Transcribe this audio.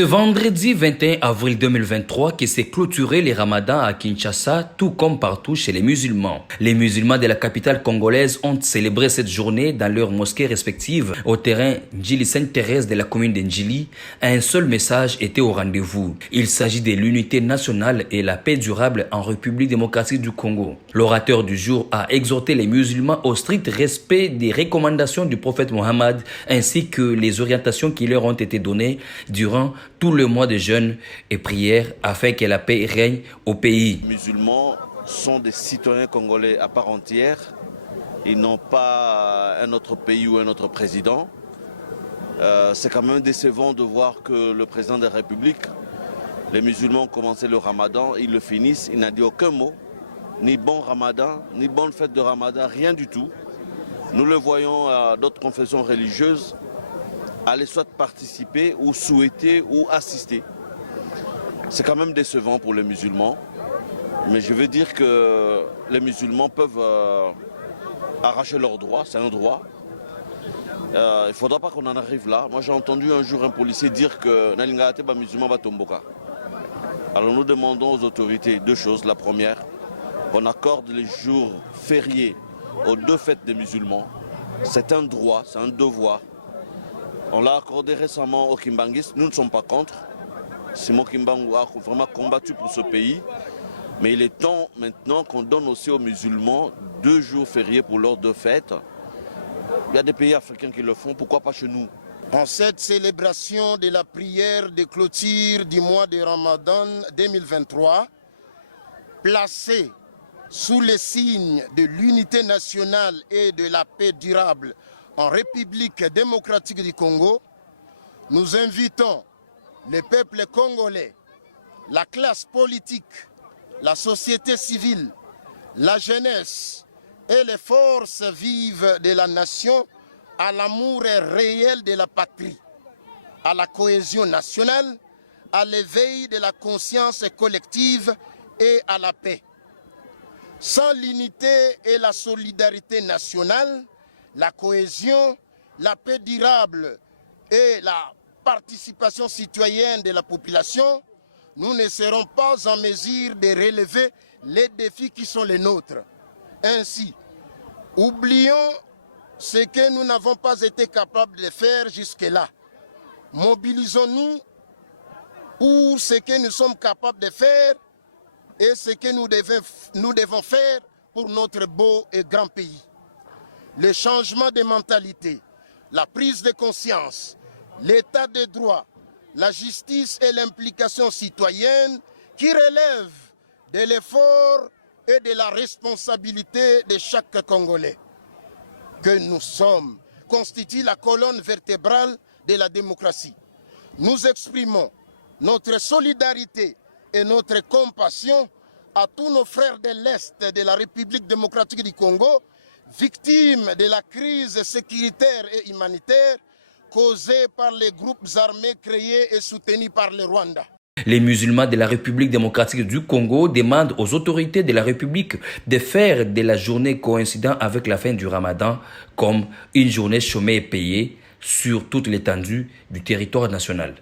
ce vendredi 21 avril 2023 que s'est clôturé les ramadans à Kinshasa, tout comme partout chez les musulmans. Les musulmans de la capitale congolaise ont célébré cette journée dans leurs mosquées respectives au terrain Njili Sainte-Thérèse de la commune de Njili. Un seul message était au rendez-vous. Il s'agit de l'unité nationale et la paix durable en République démocratique du Congo. L'orateur du jour a exhorté les musulmans au strict respect des recommandations du prophète Mohammed ainsi que les orientations qui leur ont été données durant tout le mois de jeûne et prière afin que la paix règne au pays. Les musulmans sont des citoyens congolais à part entière. Ils n'ont pas un autre pays ou un autre président. C'est quand même décevant de voir que le président de la République, les musulmans ont commencé le ramadan, ils le finissent, il n'a dit aucun mot, ni bon ramadan, ni bonne fête de ramadan, rien du tout. Nous le voyons à d'autres confessions religieuses aller soit participer ou souhaiter ou assister. C'est quand même décevant pour les musulmans, mais je veux dire que les musulmans peuvent arracher leurs droits, c'est un droit. Il ne faudra pas qu'on en arrive là. Moi j'ai entendu un jour un policier dire que Nalingate ba musulman va tomboka. Alors nous demandons aux autorités deux choses. La première, qu'on accorde les jours fériés aux deux fêtes des musulmans. C'est un droit, c'est un devoir. On l'a accordé récemment aux Kimbanguistes, nous ne sommes pas contre. Simon Kimbangu a vraiment combattu pour ce pays. Mais il est temps maintenant qu'on donne aussi aux musulmans 2 jours fériés pour leurs 2 fêtes. Il y a des pays africains qui le font, pourquoi pas chez nous? En cette célébration de la prière de clôture du mois de Ramadan 2023, placée sous le signe de l'unité nationale et de la paix durable en République démocratique du Congo, nous invitons le peuple congolais, la classe politique, la société civile, la jeunesse et les forces vives de la nation à l'amour réel de la patrie, à la cohésion nationale, à l'éveil de la conscience collective et à la paix. Sans l'unité et la solidarité nationale, la cohésion, la paix durable et la participation citoyenne de la population, nous ne serons pas en mesure de relever les défis qui sont les nôtres. Ainsi, oublions ce que nous n'avons pas été capables de faire jusque-là. Mobilisons-nous pour ce que nous sommes capables de faire et ce que nous devons faire pour notre beau et grand pays. Le changement de mentalité, la prise de conscience, l'état de droit, la justice et l'implication citoyenne qui relèvent de l'effort et de la responsabilité de chaque Congolais que nous sommes, constitue la colonne vertébrale de la démocratie. Nous exprimons notre solidarité et notre compassion à tous nos frères de l'Est de la République démocratique du Congo, victimes de la crise sécuritaire et humanitaire causée par les groupes armés créés et soutenus par le Rwanda. Les musulmans de la République démocratique du Congo demandent aux autorités de la République de faire de la journée coïncidant avec la fin du Ramadan comme une journée chômée et payée sur toute l'étendue du territoire national.